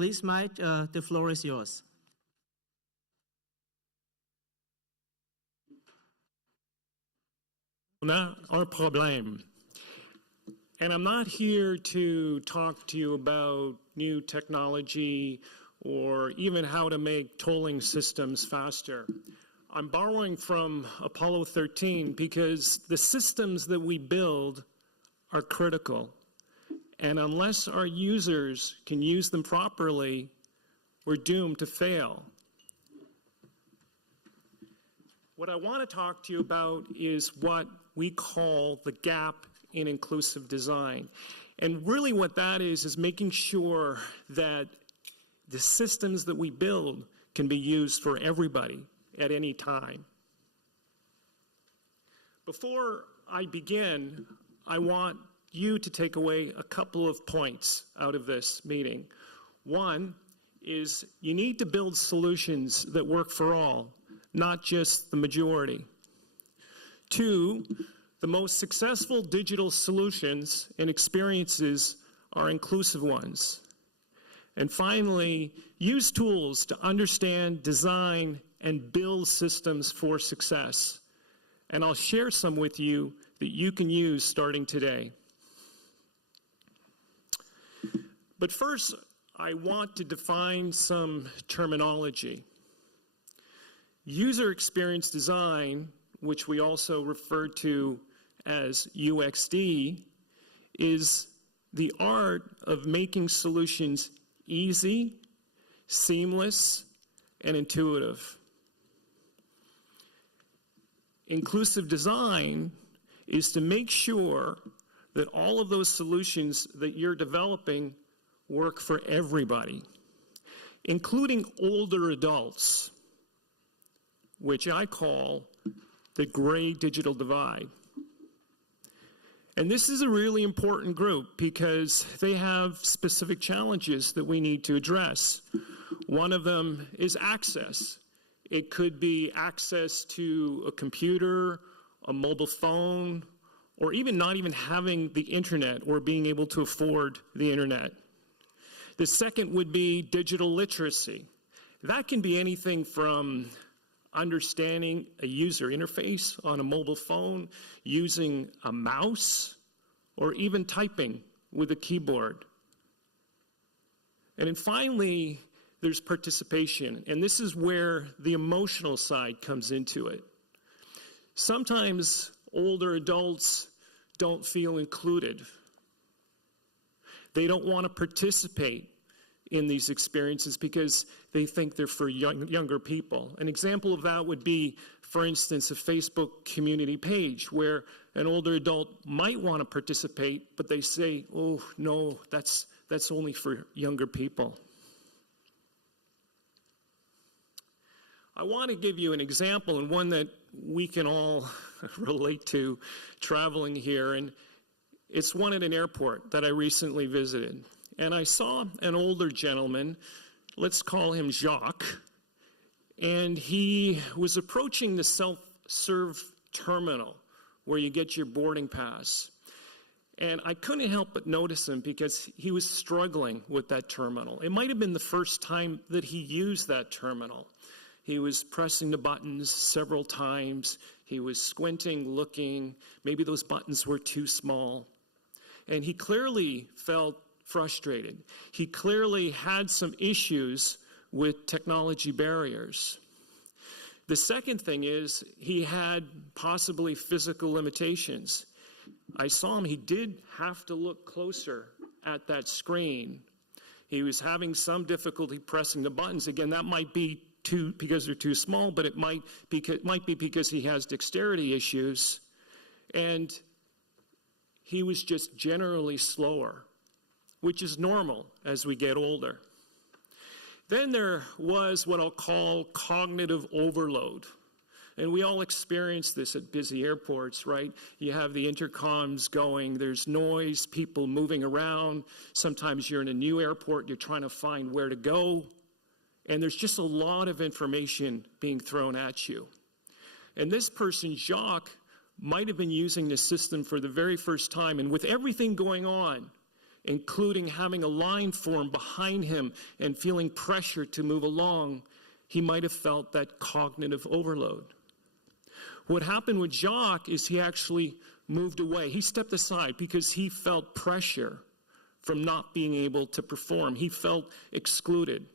Please, Mike, the floor is yours. On a un problème. And I'm not here to talk to you about new technology or even how to make tolling systems faster. I'm borrowing from Apollo 13 because the systems that we build are critical. And unless our users can use them properly, we're doomed to fail. What I want to talk to you about is what we call the gap in inclusive design. And really what that is making sure that the systems that we build can be used for everybody at any time. Before I begin, I want you to take away a couple of points out of this meeting. One is you need to build solutions that work for all, not just the majority. Two, the most successful digital solutions and experiences are inclusive ones. And finally, use tools to understand, design, and build systems for success. And I'll share some with you that you can use starting today. But first, I want to define some terminology. User experience design, which we also refer to as UXD, is the art of making solutions easy, seamless, and intuitive. Inclusive design is to make sure that all of those solutions that you're developing work for everybody, including older adults, which I call the gray digital divide. And this is a really important group because they have specific challenges that we need to address. One of them is access. It could be access to a computer, a mobile phone, or even not even having the internet or being able to afford the internet. The second would be digital literacy. That can be anything from understanding a user interface on a mobile phone, using a mouse, or even typing with a keyboard. And then finally, there's participation, and this is where the emotional side comes into it. Sometimes older adults don't feel included. They don't want to participate in these experiences because they think they're for younger people. An example of that would be, for instance, a Facebook community page where an older adult might want to participate, but they say, oh, no, that's only for younger people. I want to give you an example, and one that we can all relate to traveling here, and it's one at an airport that I recently visited. And I saw an older gentleman, let's call him Jacques, and he was approaching the self-serve terminal where you get your boarding pass. And I couldn't help but notice him because he was struggling with that terminal. It might have been the first time that he used that terminal. He was pressing the buttons several times. He was squinting, looking. Maybe those buttons were too small. And he clearly felt frustrated. He clearly had some issues with technology barriers. The second thing is he had possibly physical limitations. I saw him, he did have to look closer at that screen. He was having some difficulty pressing the buttons. Again, that might be because they're too small, but it might be because he has dexterity issues. And he was just generally slower, which is normal as we get older. Then there was what I'll call cognitive overload. And we all experience this at busy airports, right? You have the intercoms going, there's noise, people moving around. Sometimes you're in a new airport, you're trying to find where to go. And there's just a lot of information being thrown at you. And this person, Jacques, might have been using the system for the very first time. And with everything going on, including having a line form behind him and feeling pressure to move along, he might have felt that cognitive overload. What happened with Jacques is he actually moved away. He stepped aside because he felt pressure from not being able to perform. He felt excluded.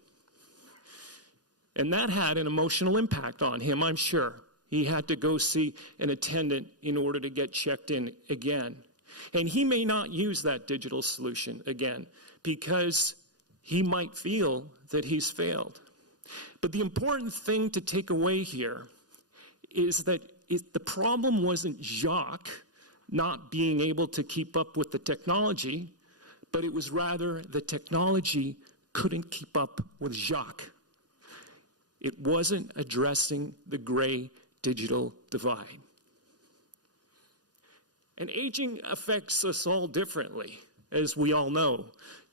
And that had an emotional impact on him, I'm sure. He had to go see an attendant in order to get checked in again. And he may not use that digital solution again because he might feel that he's failed. But the important thing to take away here is that the problem wasn't Jacques not being able to keep up with the technology, but it was rather the technology couldn't keep up with Jacques. It wasn't addressing the gray digital divide. And aging affects us all differently, as we all know.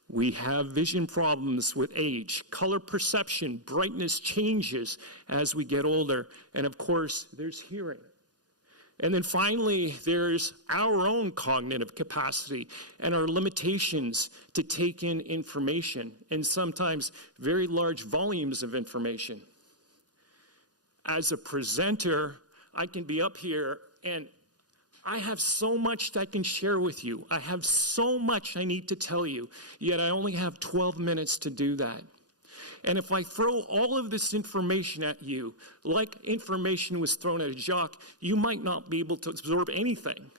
We have vision problems with age. Color perception, brightness changes as we get older. And of course, there's hearing. And then finally, there's our own cognitive capacity and our limitations to take in information, and sometimes very large volumes of information. As a presenter, I can be up here and I have so much that I can share with you. I have so much I need to tell you, yet I only have 12 minutes to do that. And if I throw all of this information at you, like information was thrown at Jacques, you might not be able to absorb anything.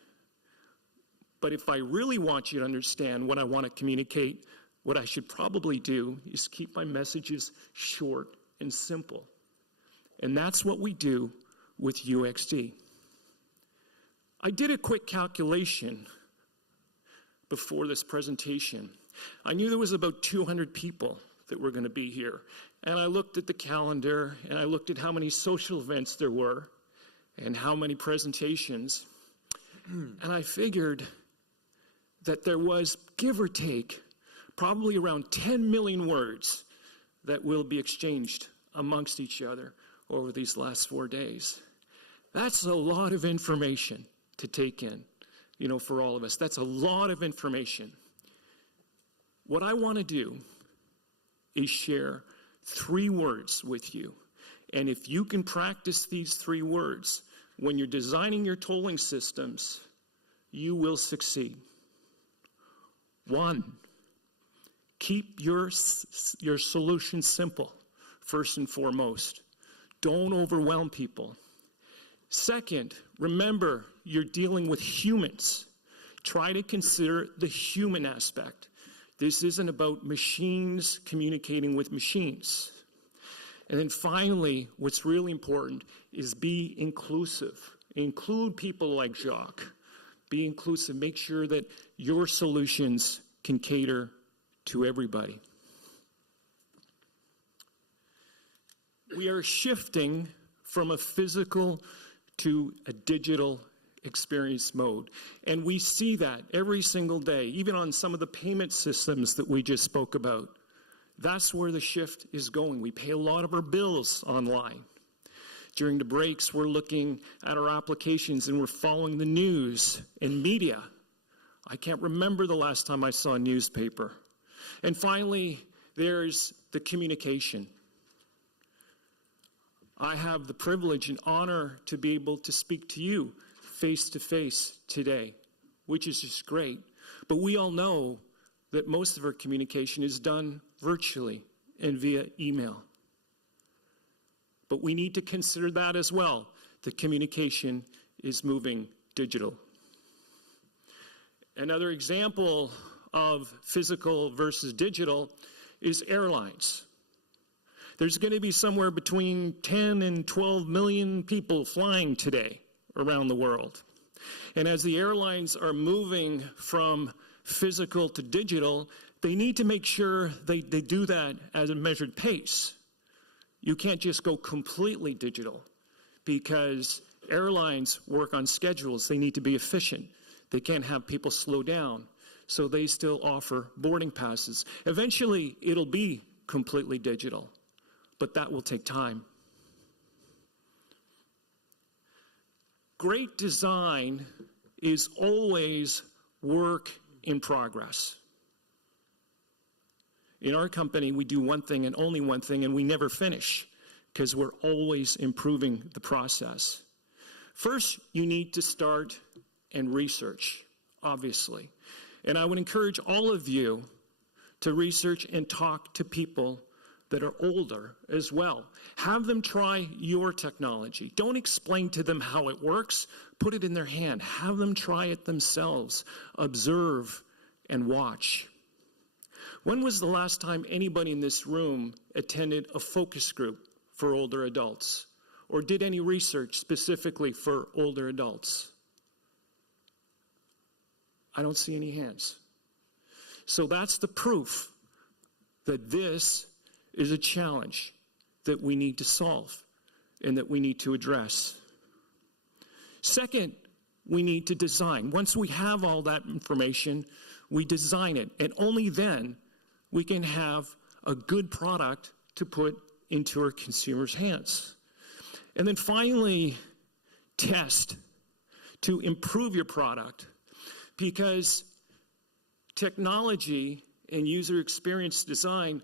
But if I really want you to understand what I want to communicate, what I should probably do is keep my messages short and simple. And that's what we do with UXD. I did a quick calculation before this presentation. I knew there was about 200 people that were going to be here. And I looked at the calendar, and I looked at how many social events there were, and how many presentations. And I figured that there was, give or take, probably around 10 million words that will be exchanged amongst each other over these last 4 days. That's a lot of information to take in, for all of us. That's a lot of information. What I want to do is share 3 words with you. And if you can practice these 3 words when you're designing your tolling systems, you will succeed. 1, keep your solution simple, first and foremost. Don't overwhelm people. 2nd, remember you're dealing with humans. Try to consider the human aspect. This isn't about machines communicating with machines. And then finally, what's really important is be inclusive. Include people like Jacques. Be inclusive. Make sure that your solutions can cater to everybody. We are shifting from a physical to a digital experience mode. And we see that every single day, even on some of the payment systems that we just spoke about. That's where the shift is going. We pay a lot of our bills online. During the breaks, we're looking at our applications and we're following the news and media. I can't remember the last time I saw a newspaper. And finally, there's the communication. I have the privilege and honor to be able to speak to you face-to-face today, which is just great. But we all know that most of our communication is done virtually and via email. But we need to consider that as well. The communication is moving digital. Another example of physical versus digital is airlines. There's going to be somewhere between 10 and 12 million people flying today around the world. And as the airlines are moving from physical to digital, they need to make sure they do that at a measured pace. You can't just go completely digital because airlines work on schedules. They need to be efficient. They can't have people slow down. So they still offer boarding passes. Eventually, it'll be completely digital, but that will take time. Great design is always work in progress. In our company, we do one thing and only one thing, and we never finish because we're always improving the process. First, you need to start and research, obviously. And I would encourage all of you to research and talk to people that are older as well. Have them try your technology. Don't explain to them how it works. Put it in their hand. Have them try it themselves. Observe and watch. When was the last time anybody in this room attended a focus group for older adults or did any research specifically for older adults? I don't see any hands. So that's the proof that this is a challenge that we need to solve and that we need to address. Second, we need to design. Once we have all that information, we design it, and only then we can have a good product to put into our consumers' hands. And then finally, test to improve your product, because technology and user experience design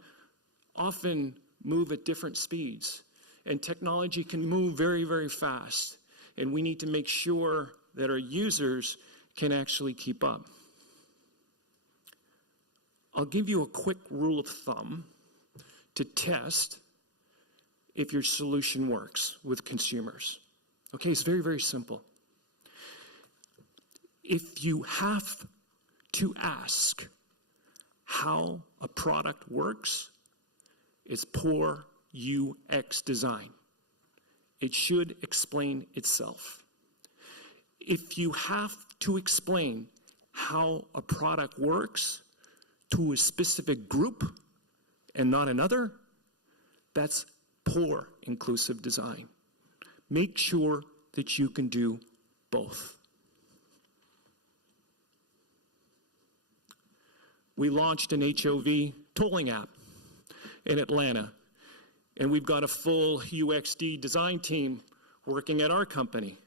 often move at different speeds, and technology can move very, very fast, and we need to make sure that our users can actually keep up. I'll give you a quick rule of thumb to test if your solution works with consumers. Okay, it's very, very simple. If you have to ask how a product works, it's poor UX design. It should explain itself. If you have to explain how a product works to a specific group and not another, that's poor inclusive design. Make sure that you can do both. We launched an HOV tolling app in Atlanta, and we've got a full UXD design team working at our company.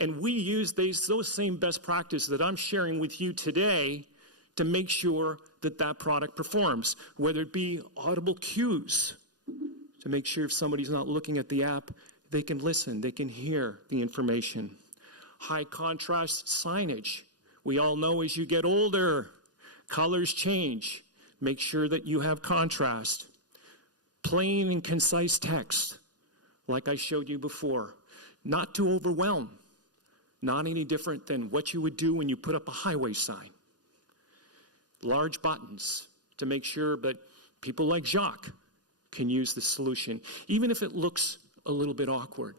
And we use those same best practices that I'm sharing with you today to make sure that that product performs, whether it be audible cues, to make sure if somebody's not looking at the app, they can listen, they can hear the information. High contrast signage. We all know as you get older, colors change. Make sure that you have contrast. Plain and concise text, like I showed you before. Not to overwhelm. Not any different than what you would do when you put up a highway sign. Large buttons to make sure that people like Jacques can use the solution, even if it looks a little bit awkward.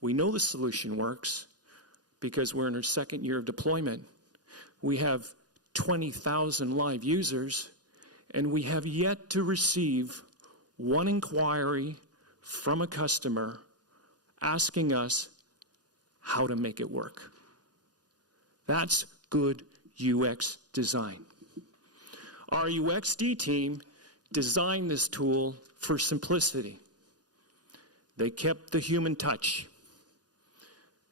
We know the solution works because we're in our second year of deployment. We have 20,000 live users, and we have yet to receive one inquiry from a customer asking us how to make it work. That's good UX design. Our UXD team designed this tool for simplicity. They kept the human touch.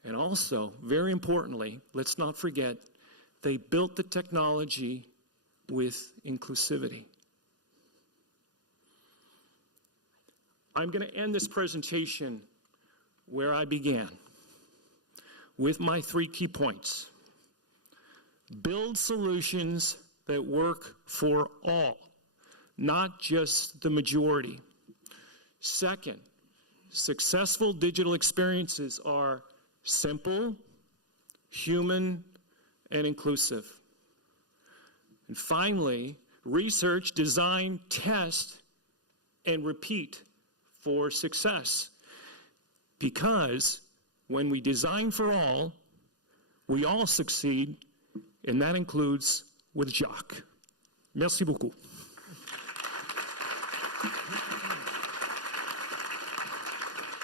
And also, very importantly, let's not forget, they built the technology with inclusivity. I'm going to end this presentation where I began, with my 3 key points. Build solutions that work for all, not just the majority. Second, successful digital experiences are simple, human, and inclusive. And finally, research, design, test, and repeat for success. Because when we design for all, we all succeed, and that includes with Jacques. Merci beaucoup.